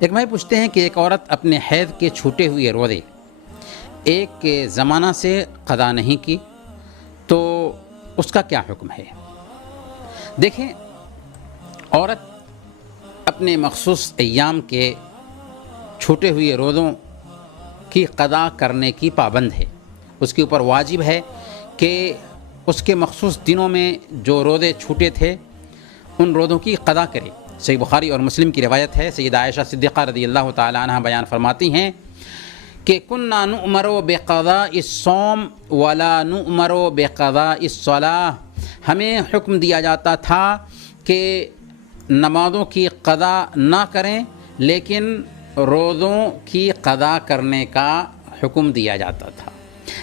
ایک بھائی پوچھتے ہیں کہ ایک عورت اپنے حیض کے چھوٹے ہوئے روزے ایک زمانہ سے قضا نہیں کی تو اس کا کیا حکم ہے؟ دیکھیں، عورت اپنے مخصوص ایام کے چھوٹے ہوئے روزوں کی قضا کرنے کی پابند ہے۔ اس کے اوپر واجب ہے کہ اس کے مخصوص دنوں میں جو روزے چھوٹے تھے ان روزوں کی قضا کرے۔ صحیح بخاری اور مسلم کی روایت ہے، سیدہ عائشہ صدیقہ رضی اللہ تعالی عنہ بیان فرماتی ہیں کہ کنا نؤمر بقضاء الصوم ولا نؤمر بقضاء الصلاۃ، ہمیں حکم دیا جاتا تھا کہ نمازوں کی قضا نہ کریں لیکن روزوں کی قضا کرنے کا حکم دیا جاتا تھا۔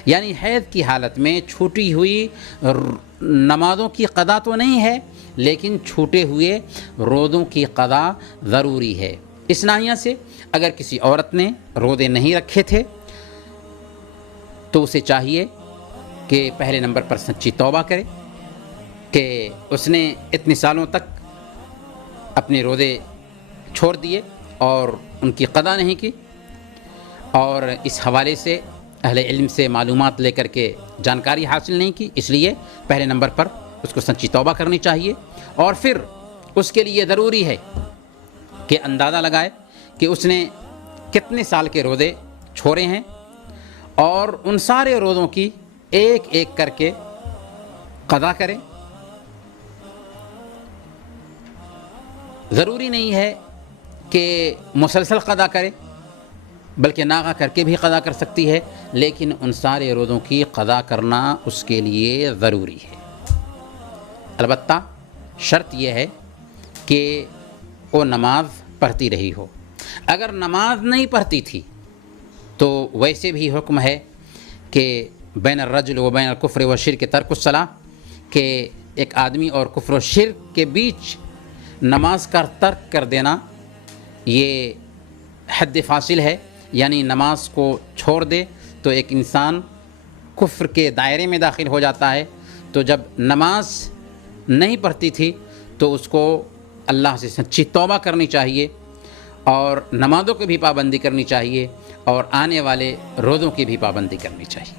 یعنی حیض کی حالت میں چھوٹی ہوئی نمازوں کی قضا تو نہیں ہے لیکن چھوٹے ہوئے روزوں کی قضا ضروری ہے۔ اس ناحیہ سے اگر کسی عورت نے روزے نہیں رکھے تھے تو اسے چاہیے کہ پہلے نمبر پر سچی توبہ کرے کہ اس نے اتنے سالوں تک اپنے روزے چھوڑ دیے اور ان کی قضا نہیں کی، اور اس حوالے سے اہل علم سے معلومات لے کر کے جانکاری حاصل نہیں کی، اس لیے پہلے نمبر پر اس کو سچی توبہ کرنی چاہیے، اور پھر اس کے لیے ضروری ہے کہ اندازہ لگائے کہ اس نے کتنے سال کے روزے چھوڑے ہیں اور ان سارے روزوں کی ایک ایک کر کے قضا کرے۔ ضروری نہیں ہے کہ مسلسل قضا کرے بلکہ ناغہ کر کے بھی قضا کر سکتی ہے، لیکن ان سارے روزوں کی قضا کرنا اس کے لیے ضروری ہے۔ البتہ شرط یہ ہے کہ وہ نماز پڑھتی رہی ہو۔ اگر نماز نہیں پڑھتی تھی تو ویسے بھی حکم ہے کہ بین الرجل و بین الکفر و شرک ترک الصلاۃ، کہ ایک آدمی اور کفر و شرک کے بیچ نماز کا ترک کر دینا یہ حد فاصل ہے، یعنی نماز کو چھوڑ دے تو ایک انسان کفر کے دائرے میں داخل ہو جاتا ہے۔ تو جب نماز نہیں پڑھتی تھی تو اس کو اللہ سے سچی توبہ کرنی چاہیے اور نمازوں کی بھی پابندی کرنی چاہیے اور آنے والے روزوں کی بھی پابندی کرنی چاہیے۔